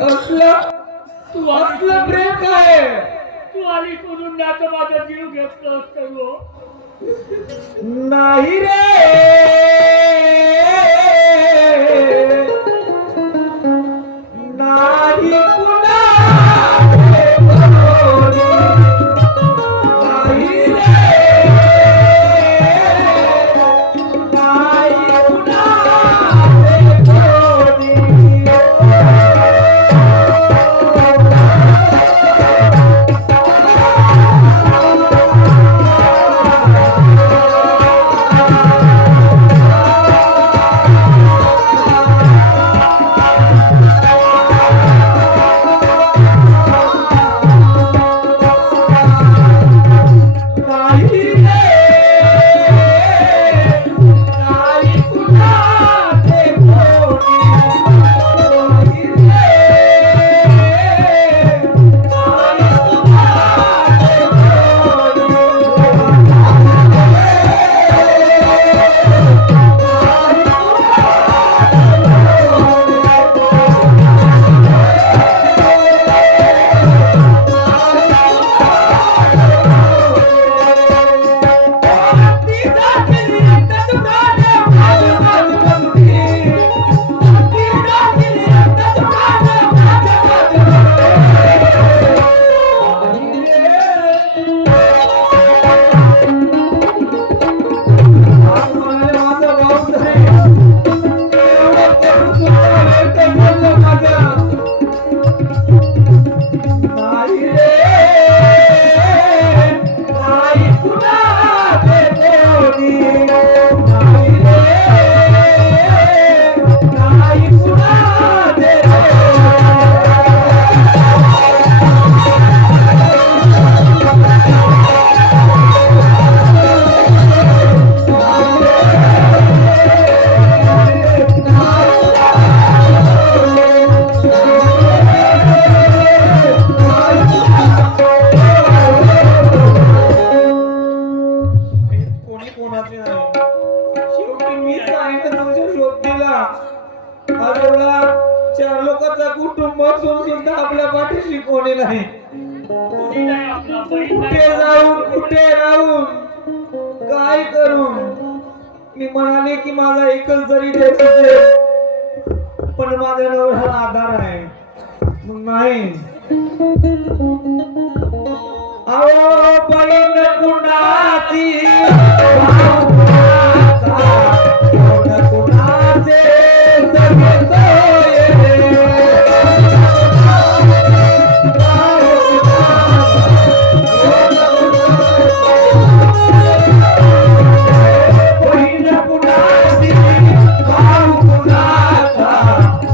असलं तू असलं प्रेम काय? तू आली सोडून द्याचं माझा जीव घेतलं असतं. नाही रे, नाही कुणाचे कोणी, नाही रे, नाही कुणाचे कोणी. शेवटी मी सांगितलं तुमच्या शोधीला बघा, 4 लोकांचा कुटुंब असून सुद्धा आपल्या पाठीशी कोणी नाही. कुठे जाऊन कुठे राहून काय करून मी म्हणाले की माझा एकच जरी देश असेल पण माझ्या नवऱ्याला आधार आहे. मग नाही अहो बहीण कुणाची भाऊ कुणाचा, कोण कुणाचे सगळे सोय रे. बहीण कुणाची भाऊ कुणाचा,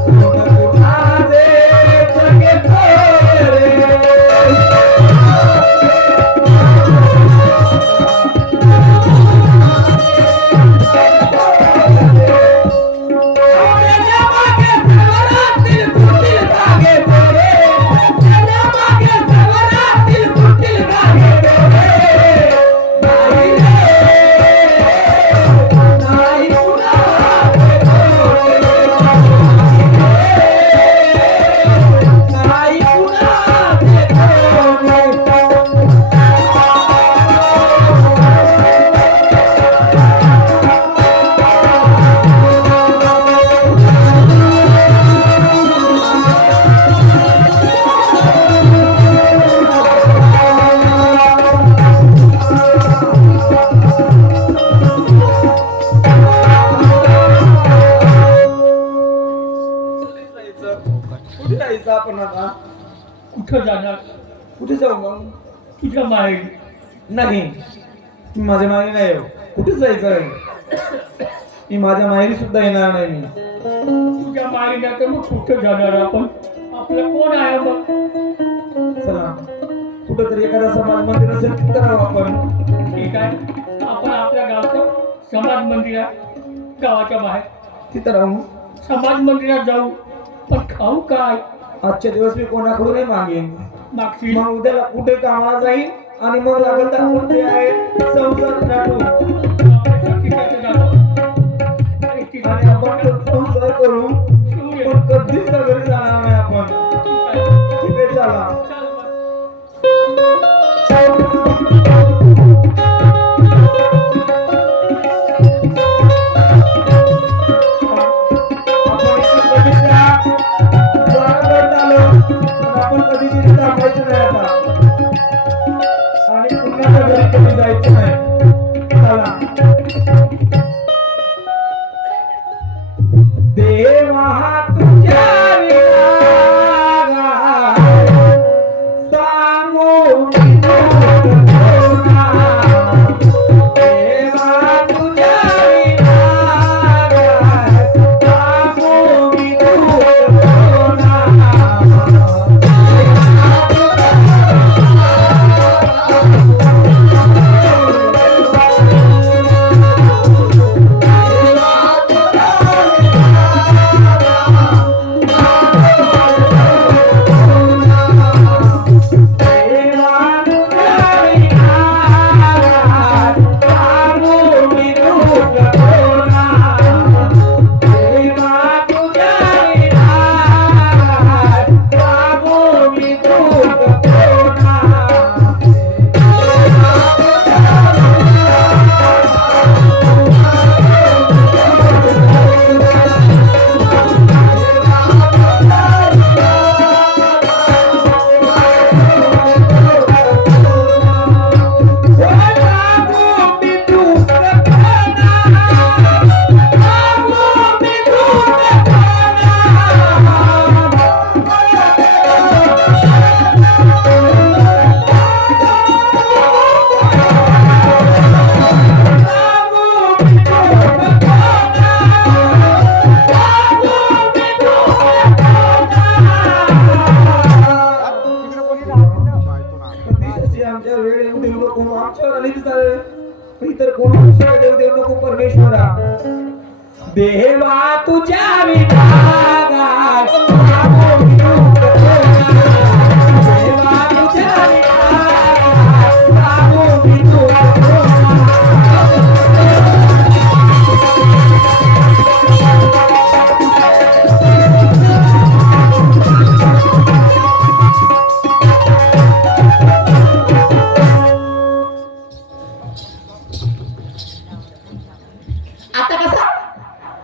कोण कुणाचे सगळे सोय रे. कुठे जायचं आपण आता? कुठं जाणार? कुठे जाऊ मग? तुझ्या माहेरी. नाही, मी माझ्या माहेरी नाही येऊ. कुठे जायचं आहे? मी माझ्या माहेरी सुद्धा येणार नाही. मी तुझ्या माहेरी नाही तर मग कुठं जाणार आपण? आपलं कोण आहे मग? चला कुठेतरी एखादा समाज मंदिर असेल तिथं राहू आपण. ठीक आहे, आपण आपल्या गावचं समाज मंदिर आहे गावाच्या बाहेर, तिथं राहू. समाज मंदिरात जाऊ. पण खाऊ काय? आजच्या दिवस मी कोणाकडूनही मागेन. मागची मग उद्याला कुठे कामाला जाईन आणि मग लागेल तर आपण ते आहे संसार टाकू आणि आपण संसार करू. पण कधीच घरी जाणार नाही आपण. चला चल बा. आपण इथे बघितल्या द्वारापर्यंत आलो पण आपण कधी तिथे थांबायचं नाही आता आणि पुण्याच्या घरी कधी जायचं नाही चला देवा तुझ्या विना सांगू मी तुला देवा तुझ्या विना सांगू मी आमच्या वेळ येऊ देऊ नको आमच्यावर आली तर इतर कोण देव देव नको परमेश्वरा देवा तुझ्या विभागात सांगू मी तुला देवा तुझ्या विभागात सांगू मी तुला आता कसा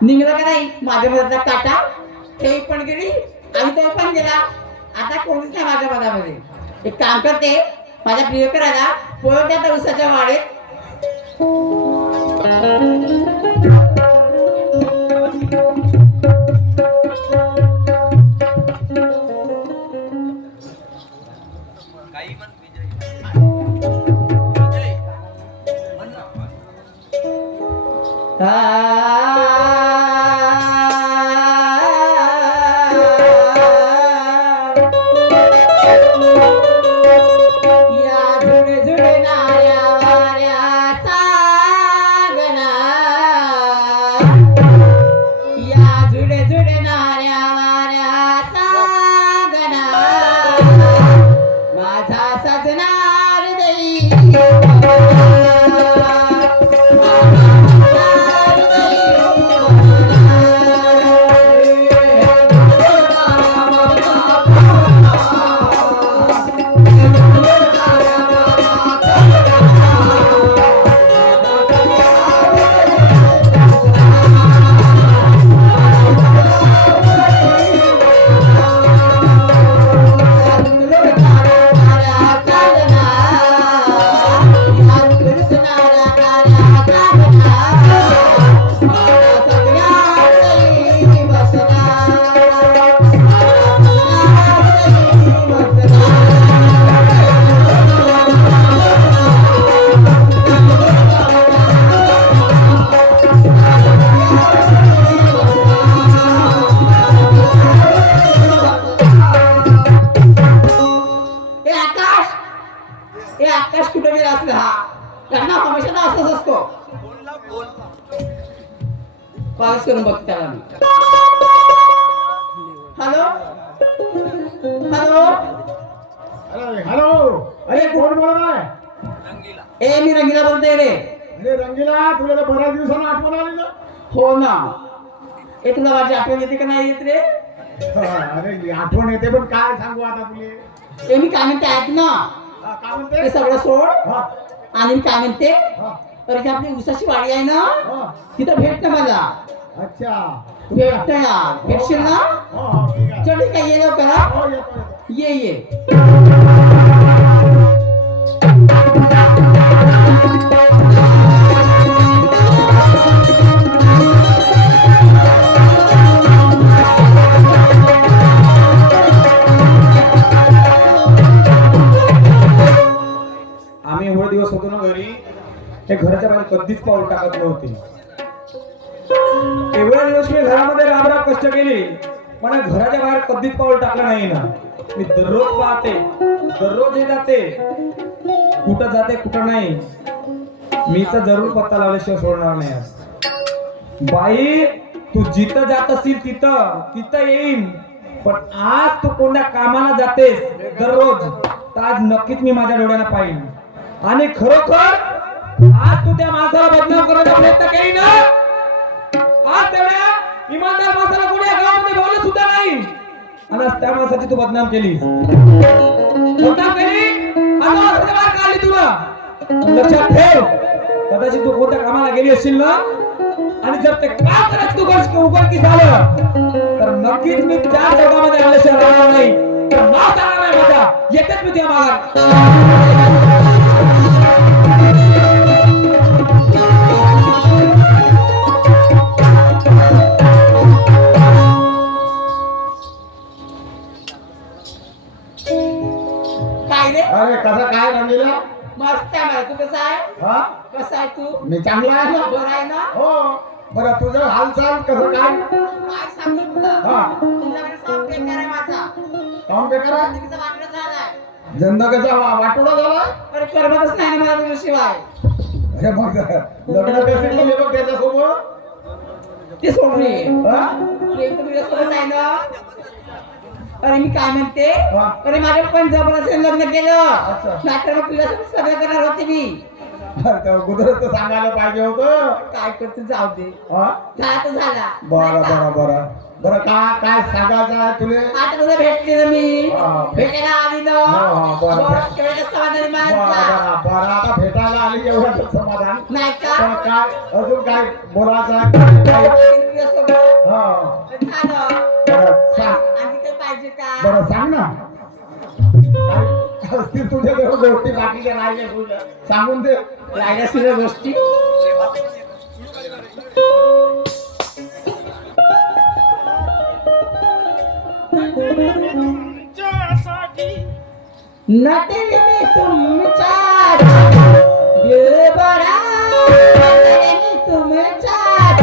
निघला का नाही माझ्या मधाचा काटा हे पण गेली आणि तो पण गेला आता कोणीच नाही माझ्या मधामध्ये एक काम करते माझ्या प्रियकराला पळत त्या उसाच्या वाडेत या झुड झुडणाऱ्या वाऱ्या सागना या झुड झुडणाऱ्या वाऱ्या सागना माझा सजनार देई आकाश कुठे गेला असला हा त्यांना हमेशा असंच असतो कॉलेज करून बघ त्याला मी हॅलो हॅलो अरे हॅलो अरे कोण बोलत आहे ए मी रंगीला बोलतोय रे अरे रंगीला तुला तर बऱ्याच दिवसांना आठवण आली ना हो ना ए तुला माझी आठवण येते का नाही येत रे अरे आठवण येते पण काय सांगू आता तुले ते मी काय म्हणते ऐक ना, काय म्हणते ते सगळं सोड हा, आणि मी काय म्हणते, हा, अरे ती आपली उसाची वाडी आहे ना, हा. तिथं भेट ना मला. अच्छा भेट ना, भेटशील ना? हो हो ठीक आहे चल ठीक आहे, ये लवकर हा. हो येतो येतो ये ये. आम्ही एवढे दिवस होतो ना घरी, हे घराच्या बाहेर कधीच पाऊल टाकत नव्हते. एवढे दिवस मी घरामध्ये राबराब कष्ट केली, पण घराच्या बाहेर कधीच पाऊल टाकलं नाही ना. मी दररोज पाहते, दररोज हे जाते, कुठं जाते कुठं नाही. मीचा जरूर पत्ता लावल्याशिवाय सोडणार नाही आज. बाई तू जिथं जात असशील तिथं तिथं येईन, पण आज तू कोणत्या कामाला जातेस दररोज, तर आज नक्कीच मी माझ्या डोळ्यानं पाहिन. आणि खरोखर आज तू त्या माणसाला बदनाम करण्याचा प्रयत्न केली ना, आज तेवढ्या इमानदार माणसाला कोणी या गावामध्ये बोलत सुद्धा नाही, आणि आज त्या माणसाची तू बदनाम केली. बदनाम केली, आता माणसाच्या बाहेर काढली तुला. लक्षात ठेव, कदाचित तू कोणत्या कामाला गेली असशील ना, आणि जर ते काम करायचं तू उघडकीस आलं, तर नक्कीच मी त्या जगामध्ये आल्याशिवाय राहणार नाही. तर नाव सांगणार नाही माझा, येतेच मी तुझ्या मागात. काय रे? अरे कसं काय रंगीला मस्त आहे मला. तू कसा आहे? हा कसा आहे तू? मी चांगला आहे ना बरं आहे ना? हो बरं तुझं हालचाल कसं काय काय सांगू तुला? हा. तुझ्याकडे साप बेकार आहे माझा. काम बेकार आहे? जिंदगीचा वाटलं झालाय. जिंदगीचा वाटोळा झाला अरे करमतच नाही ना मला तुझ्याशिवाय. अरे मग लग्न कसं केलं बघ त्याच्यासोबत ते सोड रे. हा? प्रेम तर तुझ्यासोबत आहे ना? अरे मी काय म्हणते, हा. अरे माझ्या पण जबरदस्तीने लग्न केलं, अच्छा. नाहीतर मग तुझ्यासोबत सगळं करणार होते मी. अगोदरच तर सांगायला पाहिजे होतं काय करते जाऊ दे, हा? झाला तर झाला. बरं बरं बरं बरं काय सांगायचं आहे तुले आता तुला भेटले ना मी, हा. भेटायला आली ना, हा, बरं. बरं, तेवढं समाधानी माणसा. बरं आता भेटायला आली एवढं समाधान नाही का? पण काय अजून काय बोलायचं आहे काय तुझ्यासोबत हा झालं. बरं सांग आणखी काही पाहिजे का? बरं सांग ना काय असतील तुझ्या जवळ गोष्टी बाकीच्या राहिल्या तुझ्या सांगून दे राहिल्या सगळ्या गोष्टी. नटेल मी तुमच्यात, दिलबरा नटेल मी तुमच्यात,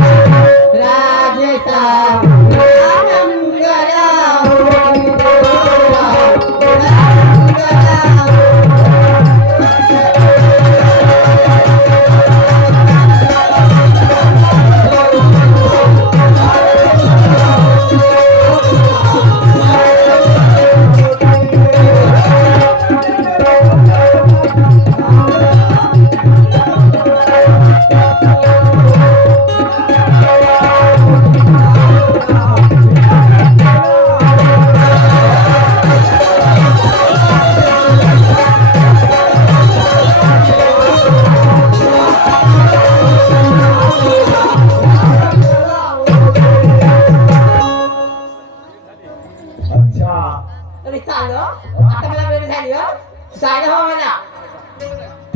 राजसा मंगला अच्छा तरी चाललं. आता मला वेळ झाली हो, जायला हवं मला.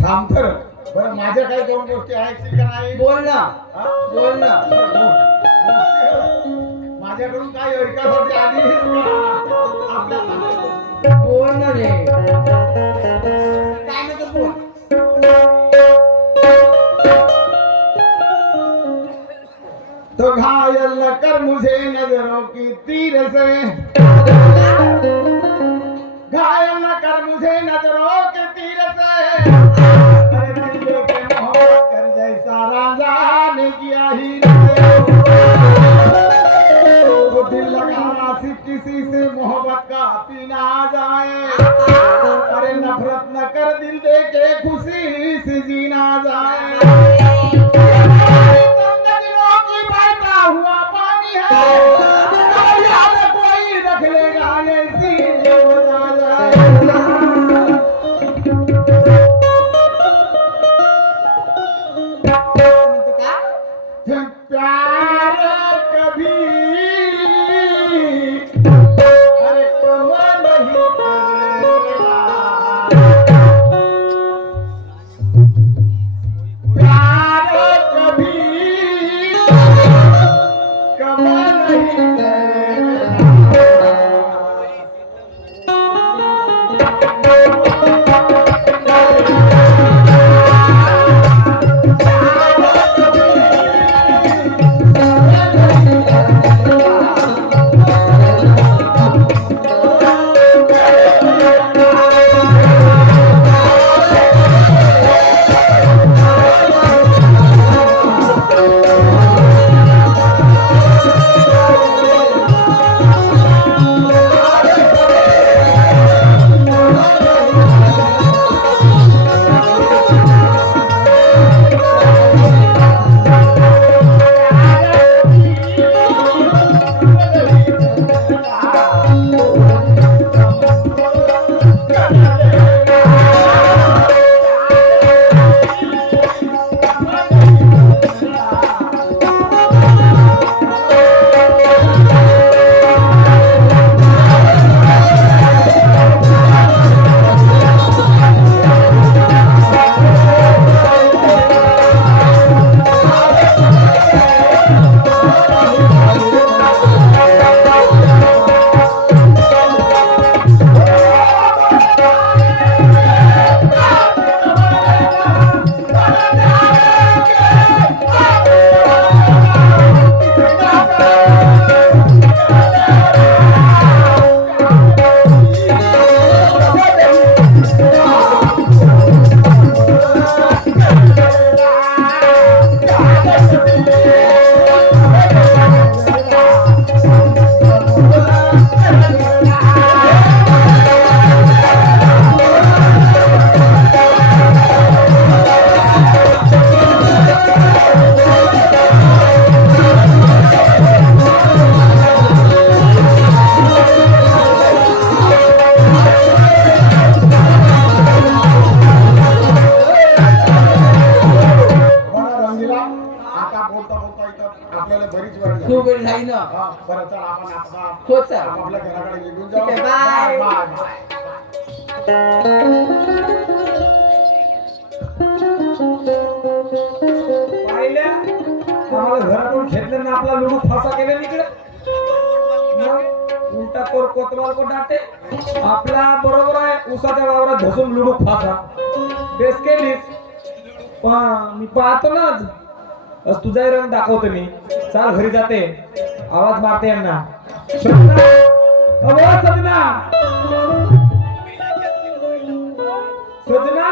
थांब तर बरं माझ्या काही दोन गोष्टी ऐकतील का नाही बोल ना, हा? बोल ना. बरं, बोल. माझ्याकडून काय ऐकासाठी आली आपल्या सांगायचं. बोल ना रे. काय म्हणतो बोल. तो घायल न कर मुझे नजरों की तीर से घायल न कर मुझे नजरों के तीर से अरे दिल पे मोहब्बत कर जैसा राजा ने किया ही तो दिल लगाना सिर्फ किसी से मोहब्बत का पीना आ जाए अरे नफरत न कर दिल दे के खुशी से जीना जाए हुआ पानी है याद कोई आपल्या घराकडे निघून ठीक आहे, जाऊ. बाय. Bye bye. पाहिल्या आम्हाला घरातून घेतलं ना आपला लुडू फासा केला निकडे उलटा कोर कोतवाल को डाटे आपला बरोबर आहे उसाच्या वावरात धसून लुडू फासा बेस केलीस पण मी पाहतो ना आज तुझाही रंग दाखवतो मी चाल घरी जाते आवाज मारते यांना सजना अहो सजना सजना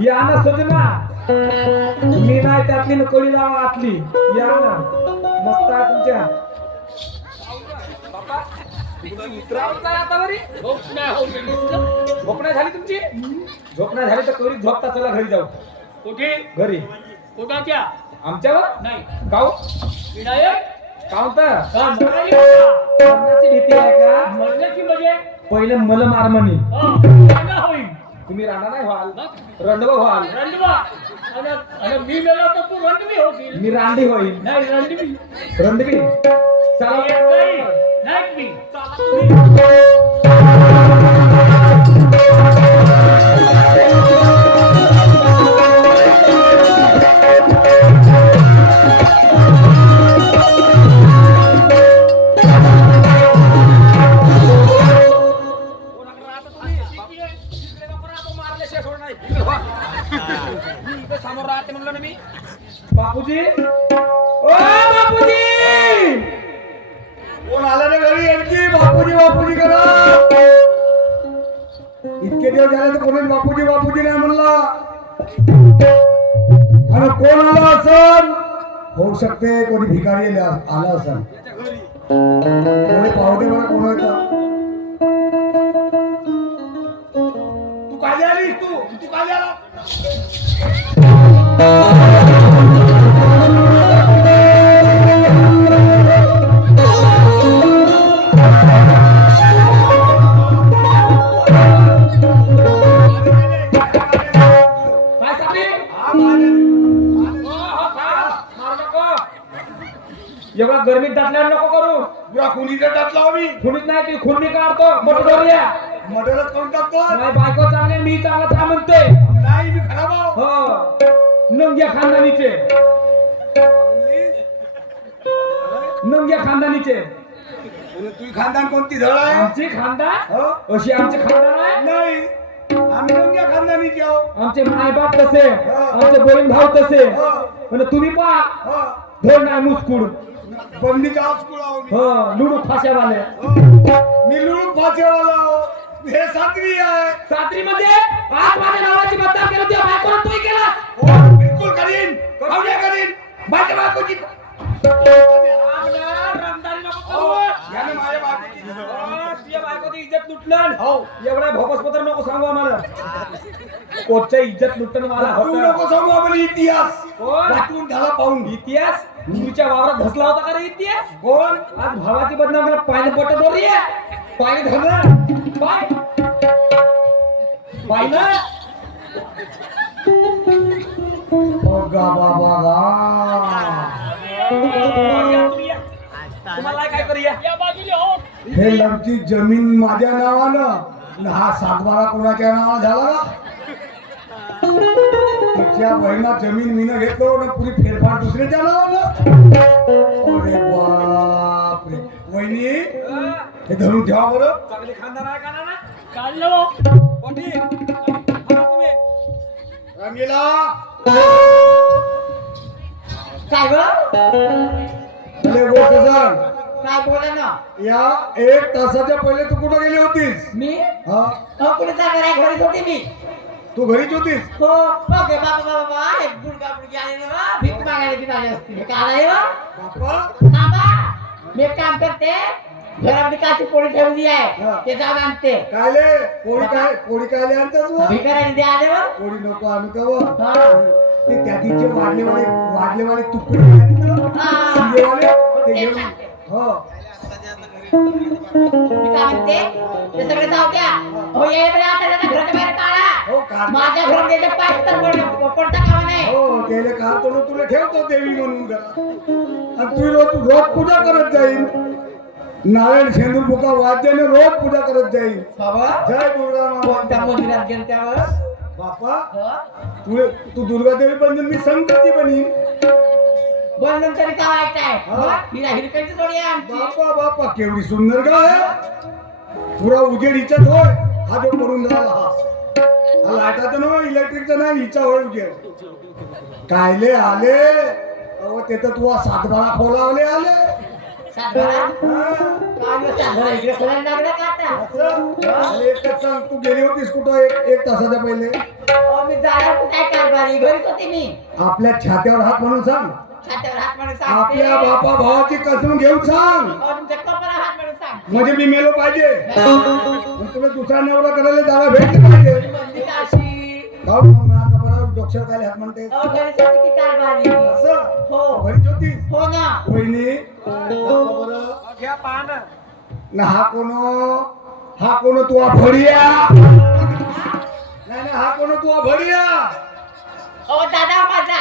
या ना सजना मी नाही त्यातली न कोणी लावा आतली या ना मस्त आहे तुमच्या झोपण्या झाली तुमची झोपण्या झाली तर कवरी झोपता चला घरी जाऊ कुठे घरी कोणाच्या आमच्यावर नाही काऊ विनायक काऊ तर का मराठी बोलता? मरण्याची भीती आहे का मरण्याची म्हणजे पहिले मला मार म्हणी रांडा होईल तुम्ही राहणार नाही व्हाल मग रणव व्हाल रणवा आणि मी मेलो तर तू रणवी होतील मी रांडी होईल नाही रणवी रणबी चला नाही मी बापूजी ओ बापूजी कोण आलं रे घरी यांची बापूजी बापूजी करा इतके दिवस झाले तर कोणी बापूजी बापूजी नाही म्हणला आणि कोण आला असन होऊ शकते कोणी भिकारी आला असन कोणी पाहू दे मला कोण येतं तू काय आलीस तू काय आला काय सांगली एवढा गरमीत दाटल्यावर नको करू तुला खुनीचा टाकला मी खुणीत नाही ती खुर्मी काढतो मोठं डोरिया मदरच करून टाकतो नाही बायको चांगले मी चांगला काय म्हणते नाही मी खराब आहो हो नंग्या खानदानीचे नंग्या खानदानीचे तुझी खानदान कोणती धड आहे आमची खानदान हो? अशी आमची खानदान आहे नाही आम्ही नवग्या खानदानीचे आहो आमचे मायबाप तसे आमचे बहीण भाऊ तसे आणि तुम्ही पहा हो. धोर नाही मुसकुड बंदीचा हाऊसफुल आहो मी हो लुडू फाशावाले मी लुडू फासेवाला आहो हे सातवी आहे सात्री मध्ये आज माझ्या नावाची मतदान केलं तेव्हा बायकोला तोही केला हो, बिलकुल करीन करूया करीन माझ्या बायकोची याने माझ्या बायकोची तुझ्या बायकोची इज्जत लुटलं हो एवढा भोपसपत्र नको सांगू आम्हाला कोणच्या इज्जत लुटणं मला तू होतं नको सांगू आम्हाला इतिहास कोण? वाचून झाला पाहून इतिहास तुझ्या वावरात धसला होता का रे इतिहास कोण आज भावाची बदनाम करा पायने पोट दोरी पाय धरलं पाय पाय ना बघा बाबा तुम्हाला काय करूया या बाजूला हो हे लमची जमीन माझ्या नावानं हा सातबारा कोणाच्या नावानं झाला ना तिच्या बहिणा जमीन मीनं घेतलो ना पुरी फेरफार दुसऱ्याच्या नावानं अरे बापरे वहिनी हे धरून ठेवा बरं चांगली खानदार आहे का ना काढलं हो कोठी तुम्ही रंगीला काय ग अरे गो सजन काय बोला ना या 1 तासाच्या पहिले तू कुठं गेली होतीस मी हा कुठे जाणार आहे घरीच होते मी तू घरीच होतीस हो ओके बाबा बाबा एक गुडगा गुडगी आले ना बा, भीक मागायला ती माझी असते हे काय आहे बा? बापा बाबा मी एक काम करते घरामध्ये काची पोळी ठेवली आहे हा. ते जाऊन आणते कायले पोळी कायले आणतास व? भिकाऱ्याने द्या आले बा. पोळी नको आणू का व? हा. ते त्या दिवशी वाढलेवाले तुकडे आहेत ना, हा. शिलेवाले, ते तेच घेऊन सांगते. हो मी काय म्हणते ते सगळे जाऊ द्या हो ये बरे आता त्याच्या घराच्या बाहेर हो, काढा काढ. माझ्या घरात त्याचे पाय तर पडता कामा नाही हो त्याले काढतो तुला ठेवतो देवी म्हणून घरात. आणि तू रोज पूजा करत जाईल नारायण शेंदूर बुका वाद्याने रोज पूजा करत जाईल. बाबा जय दुर्गा कोणत्या माता. मंदिरात गेल त्यावर बापा तू दुर्गा देवी पण मी संकटी बनी. बोलणं तरी काय वाईट आहे हा. हिला हिरकायची जोडी आहे आमची. बापा बापा केवढी सुंदर गा आहे. पुरा उजेड हिच्यात होय. हा जो पडून झाला हा लाईटाचा ना इलेक्ट्रिकचा नाही हिचा होय उजेड. कायले आले अहो ते तर तू सातबारा खोलावले आले. सातबारा हा. काय सातबारा इकडे खोलायला लागला का आता असं? एकच सांग तू गेली होतीस कुठं एक तासाच्या पहिले. अहो, मी जाणार काय कारभारी घरीच होते मी. आपल्या छात्यावर हात म्हणून सांग. छात्यावर हात म्हणून सांगते. आपल्या बापा भावाची कसम घेऊन सांग. अहो, तुमच्या कपाळावर हात म्हणून सांग. म्हणजे मी मेलो पाहिजे. मग तुम्ही दुसरा नवरा करायला जागा भेटली पाहिजे. म्हणजे काशी काहून मग माझ्या कपाळावर डोक्यावर काय हात म्हणते. अहो, घरीच होते की कारभारी. असं हो घरीच होतीस. हो ना. वहिनी ना हा कोण तू भडिया. नाही हा कोण तू भडिया. अहो दादा माझा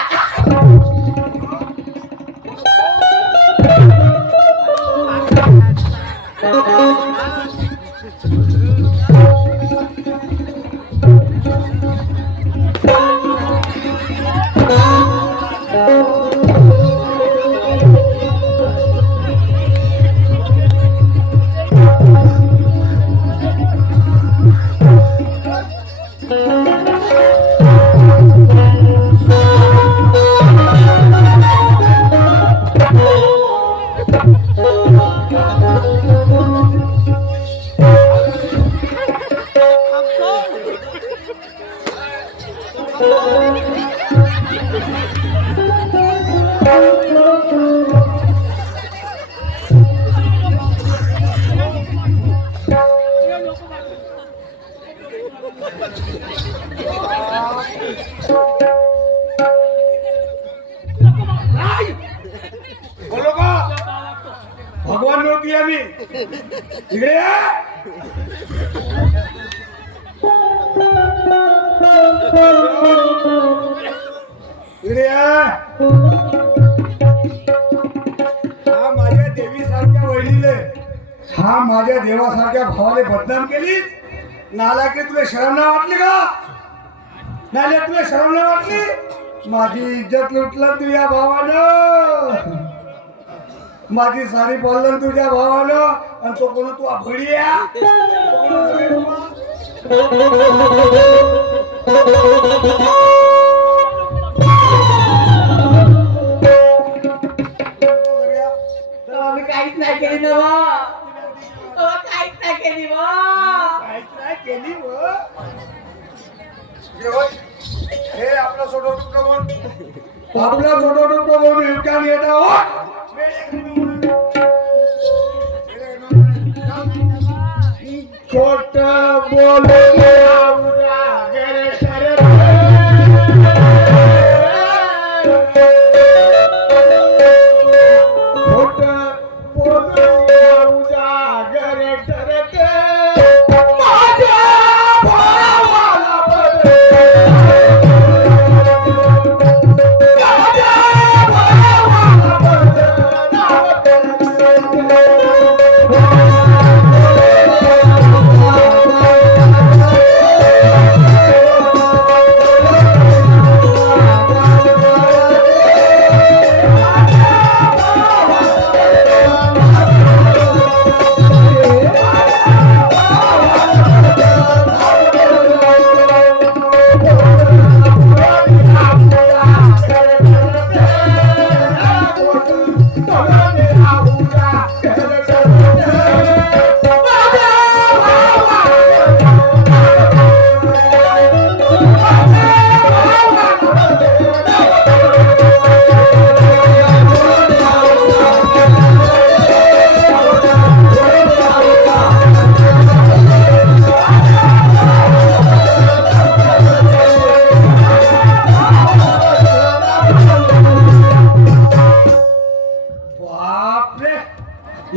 बोलो का भगवान नव्हती आम्ही इकडे या. इकडे या. हा माझ्या देवी सारख्या वहिनीले हा माझ्या देवासारख्या भावाले बदनाम केलीस. नालायक तुला शरम नाही वाटली का. नाही तुला शरम नाही वाटली. माझी इज्जत लुटलं तुझ्या भावानं. माझी साडी बोललं तुझ्या भावानं आणि तो कोण तू भडिया. आम्ही काहीच नाही केली ना काहीच नाही केली काहीच नाही केली व. हे आपला सोडवून प्रभू आपला सोडवून प्रभू विकान येता हो. खोट बोलू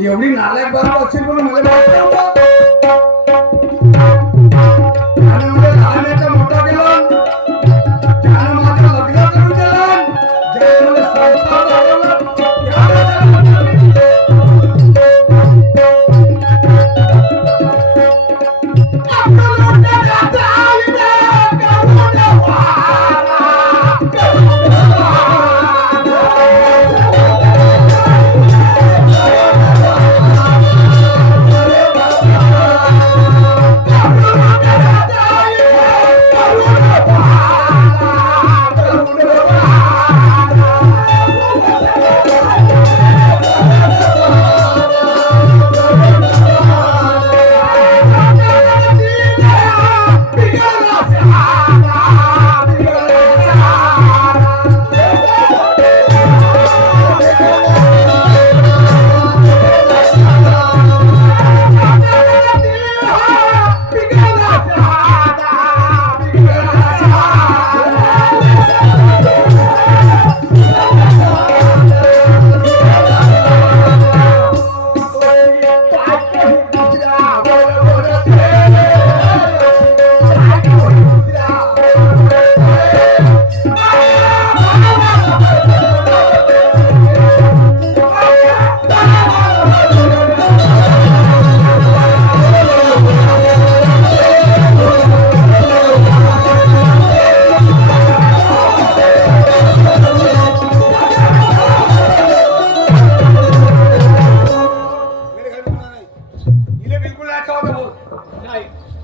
एवढी नालायक बाब असेल म्हणून मला माहित नव्हतं. त्यानं मला लहानाचा मोठा केला. त्यानं माझं लग्न करून दिलं. ज्यानं मला संसार लावला. त्यानं मला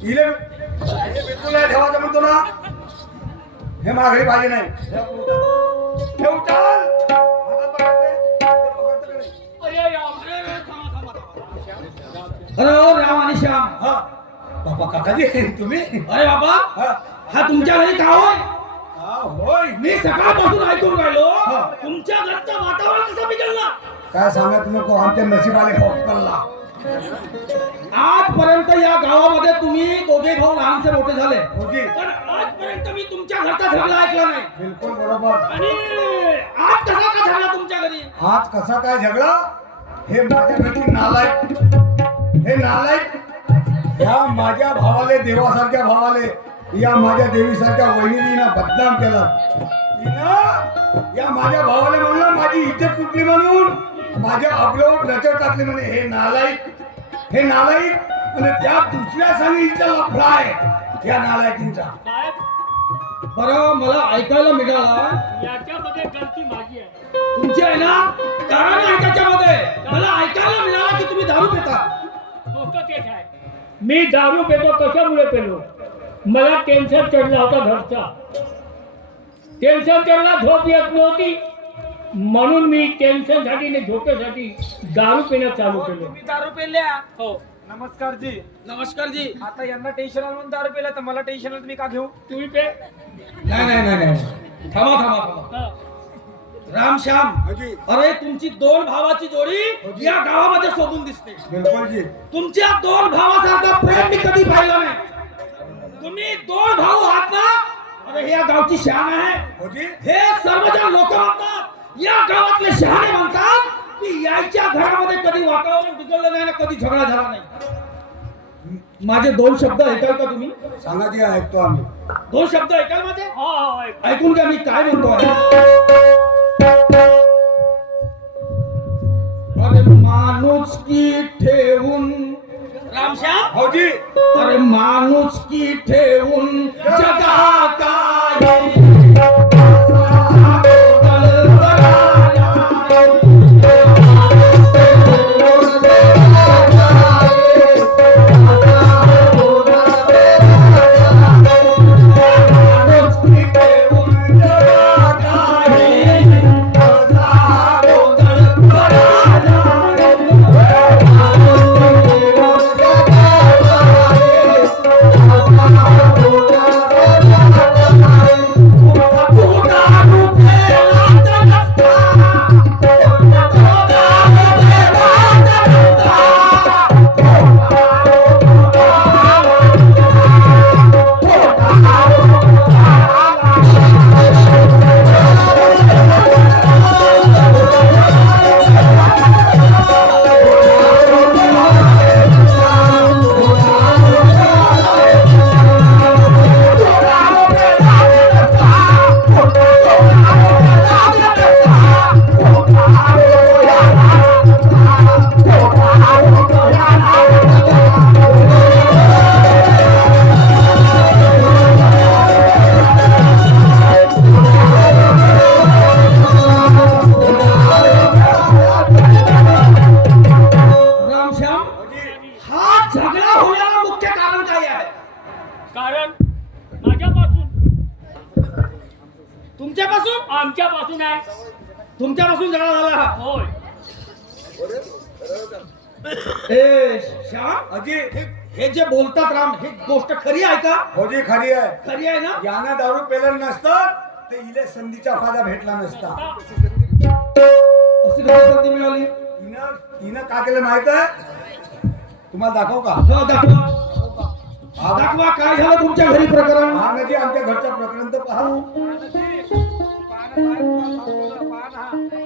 इले बिलकुल नाही ठेवायचं म्हणतो ना. हे माघारी पाहिजे नाही. ठेव चाल. हातात पकडते. हे पकडतं का नाही? अरे राम, अरे थांबा, थांबा, थांबा. अरे ओ राम आणि श्याम. हा बाबा काकाजी तुम्ही. अरे बाबा, हा हा तुमच्या घरी का होय? हा, होय. मी सकाळपासून ऐकून राहिलो हा. तुमच्या घरचं वातावरण कसं बिघडलं. काय सांगत नको आमच्या नशिबाने खोकतल्ला. आजपर्यंत या गावामध्ये तुम्ही दोघे भाऊ लहानसे मोठे झाले, होती पण आजपर्यंत मी तुमच्या घरचा झगडा ऐकला नाही. बिलकुल बरोबर. आणि आज कसा का झगडा तुमच्या घरी? आज कसा काय झगडा. हे माझ्या घरची नालायक. हे नालायक या माझ्या भावाले, देवासारख्या भावाले, या माझ्या देवीसारख्या वहिनीला बदनाम केला. तिनं या माझ्या भावाला म्हणलं माझी इज्जत तुटली म्हणून माझ्या अब्रोवर नजर टाकली म्हणे. हे नालायक, हे नालायक. आणि त्या दुसऱ्या सांगीचा लफडा आहे या नालायकींचा. साहेब, बरं, मला ऐकायला मिळाला याच्यामध्ये गलती माझी आहे. तुमची आहे ना, कारण आहे त्याच्यामध्ये. मला ऐकायला मिळाला की तुम्ही दारू पिता. गोष्ट तेच आहे. मी दारू पेतो कशामुळे पेलो. मला टेन्शन चढला होता घरचा. टेन्शन चढला, झोप येत नव्हती, म्हणून मी टेन्शन साठी आणि झोपेसाठी दारू पिणं चालू केलं. तुम्ही दारू पेल्या. हो. नमस्कार जी. नमस्कार जी. आता यांना टेन्शन आलं म्हणून दारू पेला तर मला टेन्शन आलं मी का घेऊ. तुम्ही पे. नाही नाही नाही नाही, थांबा थांबा थांबा. हा. राम श्याम, हाजी, अरे तुमची दोन भावाची जोडी या गावामध्ये शोभून दिसते. बिलकुल जी. तुमच्या दोन भावासारखा प्रेम मी कधी पाहिलं नाही. तुम्ही दोन भाऊ आहात ना. अरे हे या गावची शान आहे. होती हे सर्वजण लोक म्हणतात, या गावातले शहाणे म्हणतात की याच्या घरामध्ये कधी वातावरण बिघडलं नाही ना कधी झगडा झाला नाही. माझे दोन शब्द ऐकाल का तुम्ही? सांगा जी ऐकतो आम्ही. दोन शब्द ऐकाल माझे? हा, हा, ऐक. ऐकून घ्या मी काय म्हणतो आहे. अरे माणुसकी ठेवून रामश्याम, होती अरे माणुसकी ठेवून जगा काय कारण माझ्यापासून, तुमच्यापासून? आमच्यापासून आहे. तुमच्यापासून झगडा झाला हा? होय. ए श्याम, अजी हे जे बोलतात राम, ही गोष्ट खरी आहे का? होती खरी आहे. खरी आहे ना? यानं दारू पेलं नसतं ते इले संधीचा फायदा भेटला नसता. अशी कशी संधी मिळाली? तिनं तिनं का केलं माहित आहे तुम्हाला दाखव का. हो, दाखवा. दाखवा काय झालं तुमच्या घरी प्रकरण. हा नजी आमच्या घरचं प्रकरण तर पहा.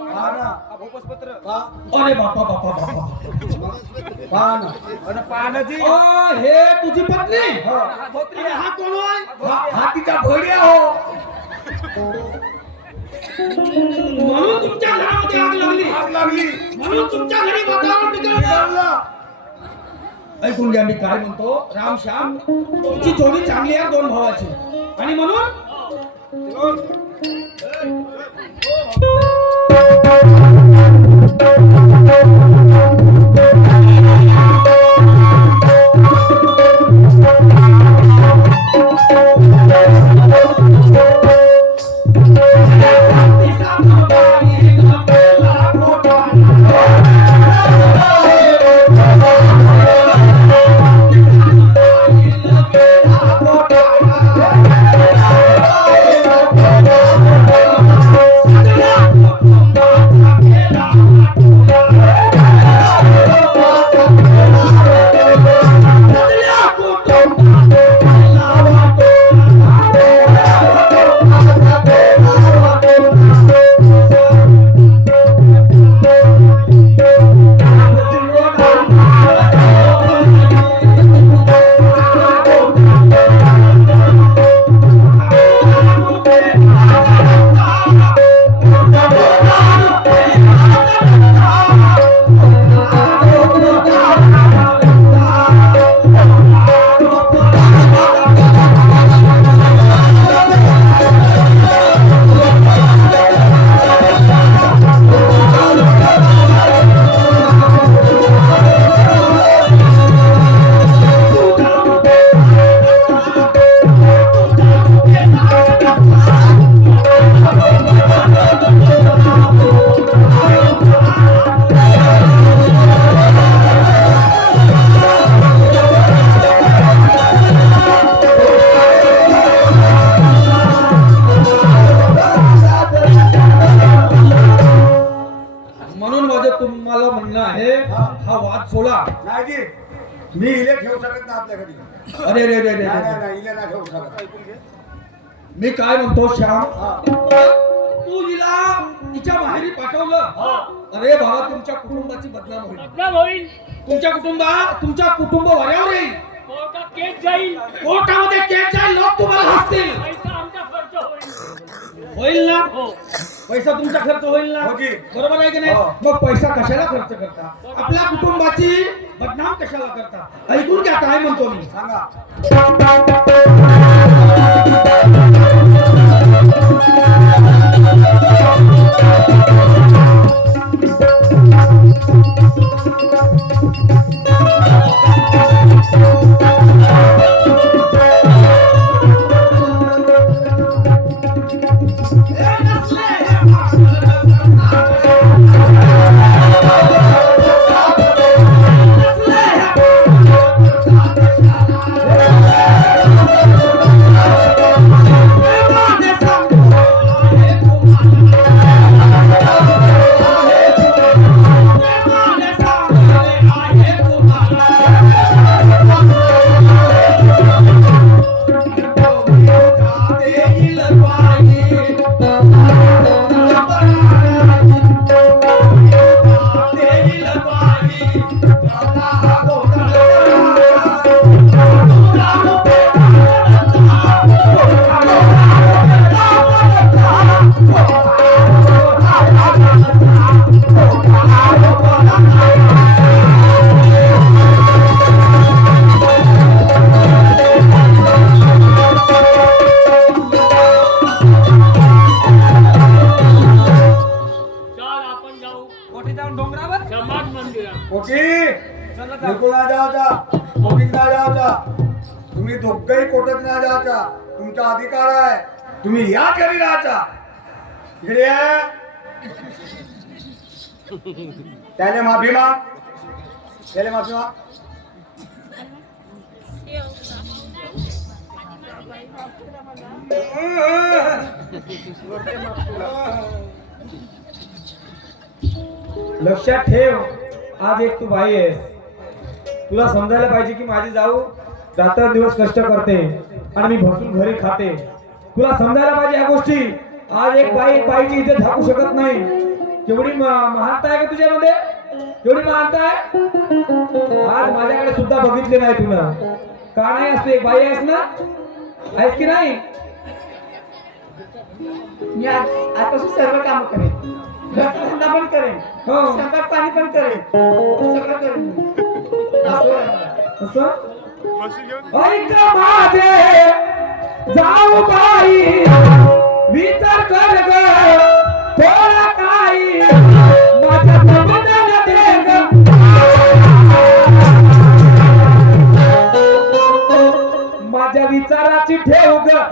पहा ना. भोपसपत्र. पहा. अरे बापा बापा बापा. पहा ना. पानजी. हे तुझी पत्नी? हो. अरे हा कोण आहे? हातीचा भोडिया हो. म्हणून तुमच्या घरामध्ये आग लागली. आग लागली. म्हणून तुमच्या घरी वातावरण बिघडलं. बिघडलं. ऐकून घ्या मी काय म्हणतो. राम श्याम, तुमची जोडी चांगली आहे दोन भावाची, आणि म्हणून मी इले ठेवू शकत नाही आपल्या घरी. अरे रे रे रे नाही, रे. नाही, नाही, इले नाही ठेवू शकत. मी काय म्हणतो श्याम, हा. तू हिला तिच्या माहेरी पाठवलं. अरे बाबा, तुमच्या कुटुंबाची बदनाम होईल. बदनाम होईल, तुमच्या कुटुंब वऱ्यावर येईल. कोर्टात केस जाईल, कोर्टामध्ये केस जाईल, लोक तुम्हाला हसतील. पैसा आमचा खर्च होईल. होईल ना? हो, पैसा तुमचा खर्च होईल ना? हो की? बरोबर आहे की नाही? हो. मग पैसा कशाला खर्च करता? आपल्या कुटुंबाची बदनाम कशाला करता? ऐकून घ्या काय म्हणतो मी. सांगा. चल आपण जाऊ कोठे जाऊन डोंगरावर समाज मंदिरात. ओके. चला जाऊ. बिलकुल नाही जायचा. कोणीच नाही जायचा. तुम्ही दोघंही कोटत नाही जायचा. तुमचा अधिकार आहे. तुम्ही या घरी राहायचा. इकडे या. त्याने माफी माग. त्याने माफी माग. लक्षात ठेव, आज एक तू बाई आहेस. तुला समजायला पाहिजे की माझी जाऊ रात्रंदिवस कष्ट करते आणि मी बसून घरी खाते. तुला समजायला पाहिजे ह्या गोष्टी. आज एक बाईची इज्जत झाकू शकत नाही. केवढी महानता आहे का तुझ्यामध्ये? केवढी महानता आहे? आज माझ्याकडे सुद्धा बघितले नाही तुला. का नाही? असते एक बाई आहेस ना? आहेस की नाही? मी आजपासून सर्व काम करेन, घरधंदा पण करेन, हो. स्वयंपाक पाणी पण करेन, सगळं करेन मी. असं आहे. असं ऐक माझे जाऊ बाई, विचार कर ग थोडा काही माझ्या समजून दे ग. माझ्या विचाराची ठेव ग.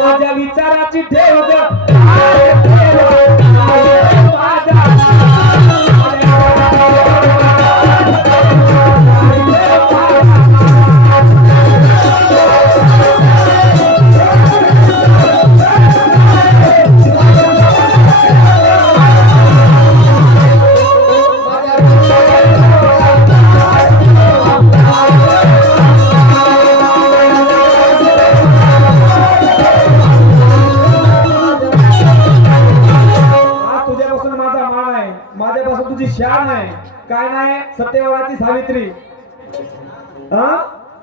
माझ्या विचाराची ठेव ग. आज तुझ्यापासून माझा मान आहे, माझ्यापासून तुझी शान आहे. काय नाही? सत्यवानाची सावित्री.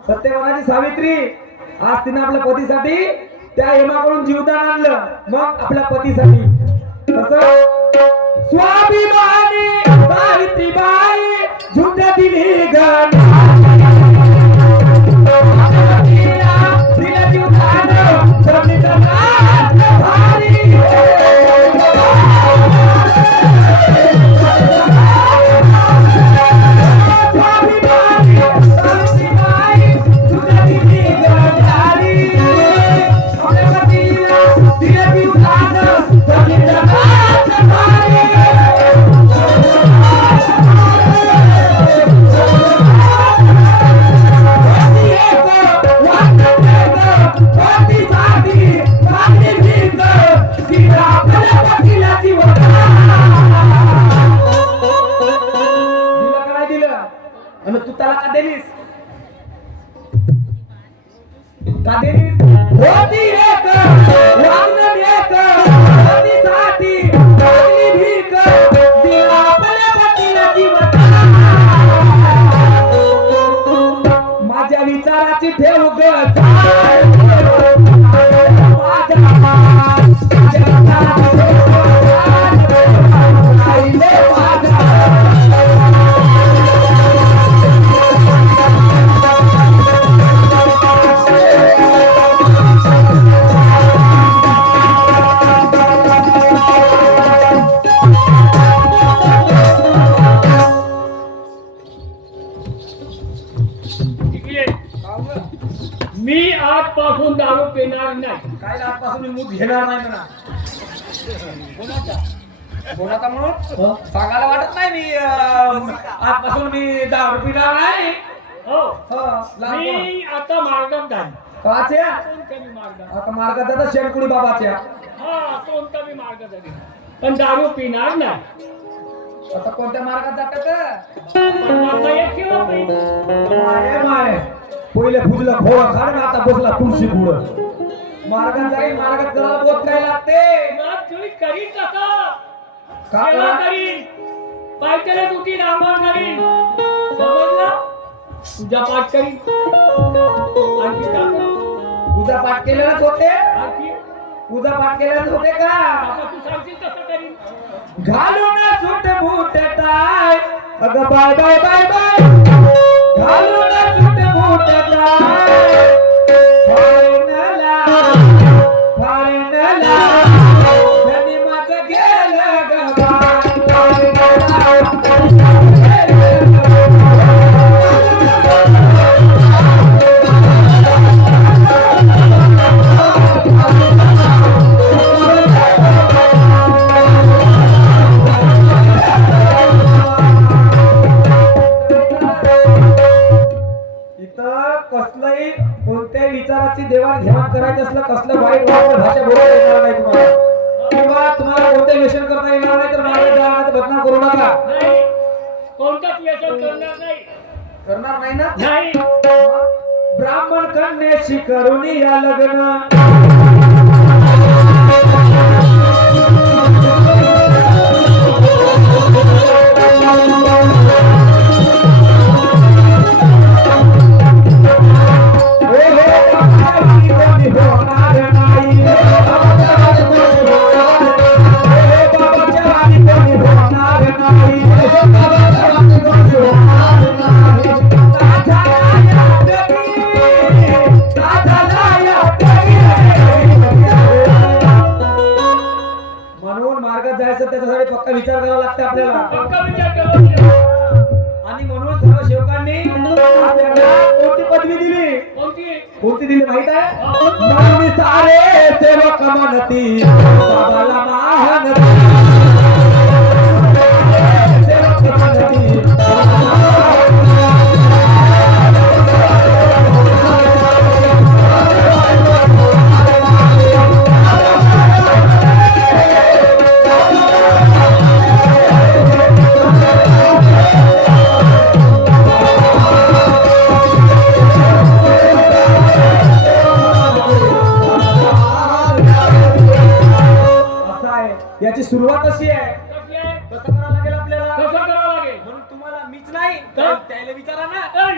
सत्यवानाची सावित्री आज तिने आपल्या पतीसाठी त्या हेमाकडून जीवदान आणलं. मग आपल्या पतीसाठी कसं स्वाभिमानी सावित्रीबाई झुंज दिली गण. दिलं जीवदान नाही. काय आजपासून मी मूत घेणार नाही म्हणा. कोणाचा म्हणून हो? सांगायला वाटत नाही मी आजपासून मी दारू पिणार नाही. हो हो, लहानपण. मी आता मार्गात जाईन. काच्या? कोणत्या मी मार्गात? आता मार्गात जाता शेणकुडी बाबाच्या. हा कोणता मी मार्गात जाईन. पण दारू पिणार नाही. आता कोणत्या मार्गात जातात पण माझा एक ठेवा पाहिजे. माय माय पहिले फुजला खोळा काढ ना, आता बसला तुळशी पुढं. मार्गात जाईल, मार्गात करायला बहुत काय लागते. मग तुम्ही करीन कसा? का सेवा करा? करीन, पायथ्याला दुटी रांगोळ करीन, समजला? पूजा पाठ करीन. आणखी काय करू? पूजा पाठ केलेलाच होते. आणखी पूजा पाठ केलेलाच होते का? आता तू सांगशील तसं करीन. घालून सुट बूट टाय, अगं बाय बाय बाय बाय. घालून सुट बूट टाय, फायनला फायनला त्यांनी माझं गेलं ग बाय. इथं कसलंही कोणत्याही विचाराची देवाणघेवाण करायचं असलं, कसलं वाईट वापर भाषा बोलता येणार नाही तुम्हाला, किंवा तुम्हाला कोणते व्यसन करता येणार नाही. तर मागे जा, नाहीतर बदनाम करू नका. नाही, कोणताच व्यसन करणार नाही. करणार नाही ना? नाही. ब्राह्मण कन्येशी करून या लग्न. म्हणून मार्गात जायचं त्याच्यासाठी पक्का विचार करावा लागते आपल्याला. पक्का विचार करा. आणि म्हणून सर्व सेवकांनी आपल्याला कोणती पदवी दिली? कोणती? कोणती दिली माहित आहे? म्हणून सारे सेवक म्हणती बाबाला महानती. सेवक म्हणती याची सुरुवात अशी आहे. कशी आहे? कसं करावं लागेल आपल्याला? कसं करावं लागेल? म्हणून तुम्हाला मीच नाही काय? त्याला विचारा ना. ऐ!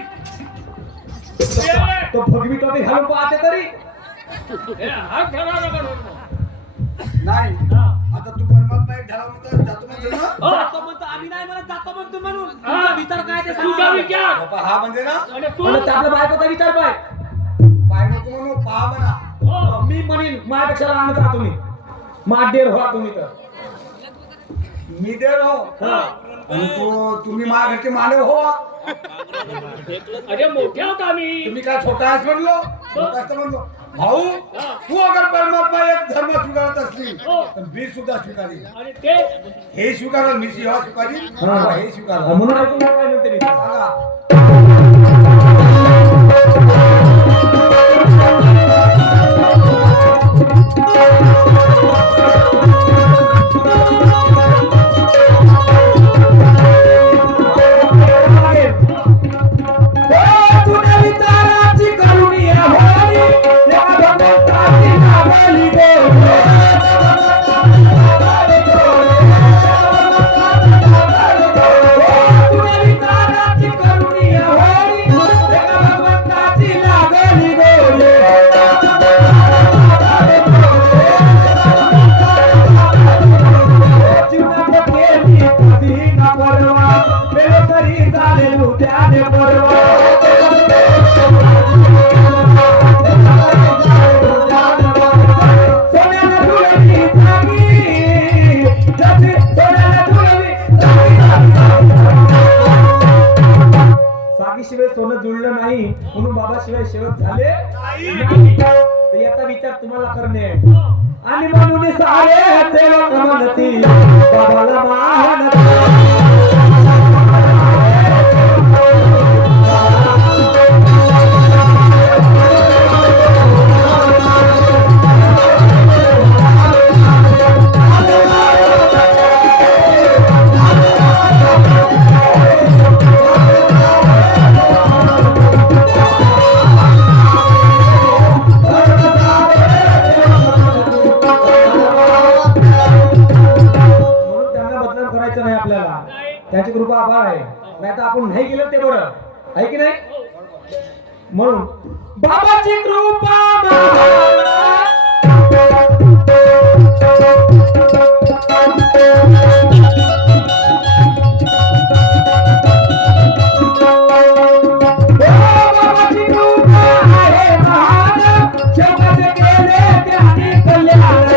ये! तो भगवी टोपी घालून पाहते तरी. हे हात घाला नका डोक्यात. नाही हा. आता तू परमात्मा एक झाला म्हणतो जातो म्हणतो ना. हो. जातो म्हणतो आम्ही नाही म्हणत, जातो म्हणतो म्हणून. हा. तुमचा विचार काय ते तुझा सांगा. विचार. बाबा हा म्हणजे ना आणि तू? आणि ते आपल्या बायकोचा विचार पाय. पाय नको म्हणू पहा म्हणा. हो. मी म्हणेन माझ्यापेक्षा लहानच आहात तुम्ही. माडेर व्हा तुम्ही तर. मी देव हो हा. आणि तुम्ही माझ्या घरचे मानव हो. अरे मोठे आहोत आम्ही. तुम्ही काय छोटा आहेस म्हणलो? छोटा असं म्हणलो भाऊ. तू अगर परमात्मा एक धर्म स्वीकारत असली हो. तर मी सुद्धा स्वीकारीन. आणि ते हे स्वीकारल मी सेवा स्वीकारीन. हा. हे स्वीकारल. म्हणून ऐकून घ्या काय म्हणते मी. सांगा. तुझ्या विचाराची करुणी होई, त्या भगवंताची नावाली तुझ्या विचाराची करुणी होई, त्या भगवंताची लागली गोले. जीवनात केली कधी न परवा, वेळ तरी चालेल उद्याने परवा. सोन्याला तुळशी जागी, जशी सोन्याला तुळशी सागी शिवाय सोनं जुळलं नाही, म्हणून बाबा शिवाय शेवट झाले नाही. तर तर याचा विचार तुम्हाला करणे आहे. हो. आणि म्हणून सारे सेवक म्हणती बाबाला महानती. म्हणून त्यांना बदनाम करायचं नाही आपल्याला. नाही. त्याची कृपा आभार आहे. नाही तर आपण नाही केलं ते बरं आहे की नाही. म्हणून बाबाची कृपा बाबाची कृपा आहे महान. जगात गेले त्याने कल्याण.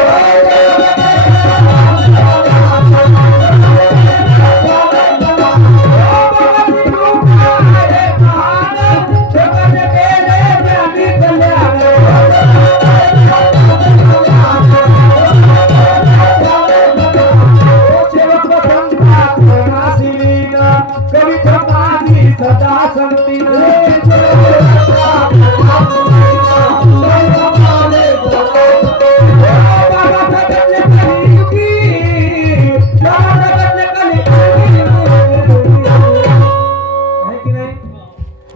सदा संती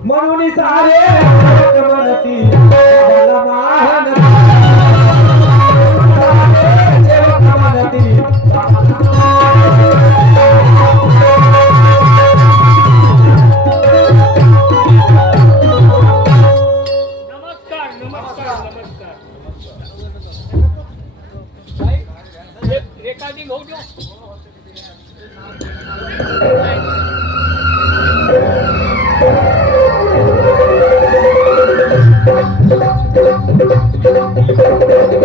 म्हणून सारे म्हणती बाबाला महानती. नमस्कार नमस्कार नमस्कार. रेकॉर्डिंग होऊ द्या. Thank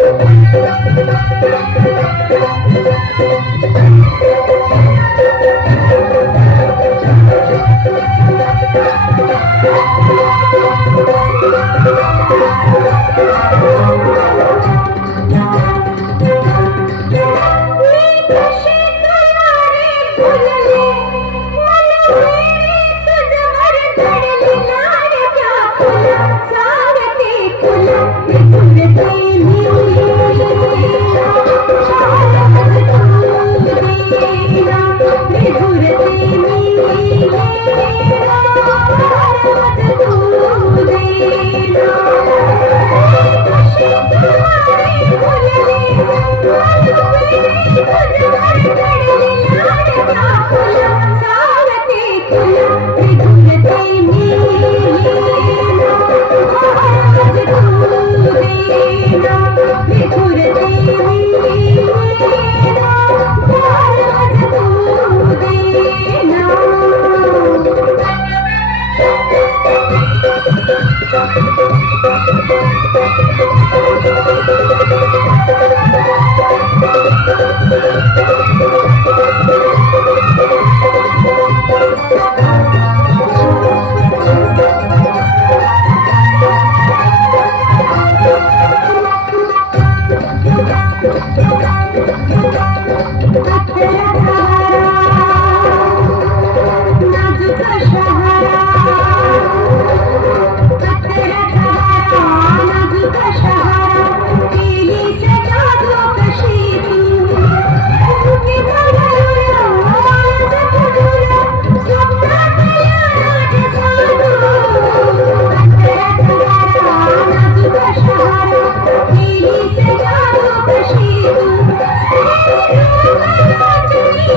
you.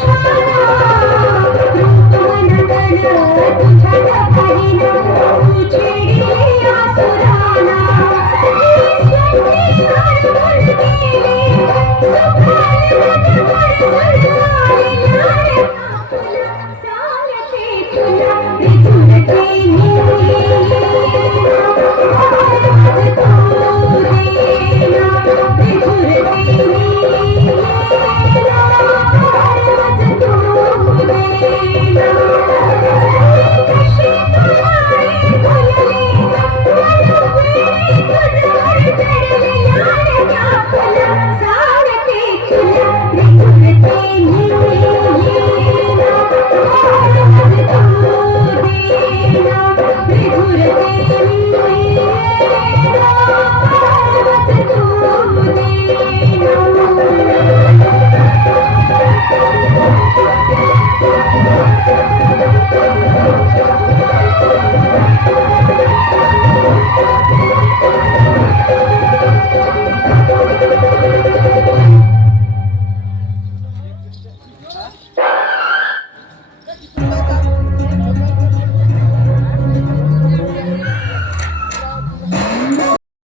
सुखाने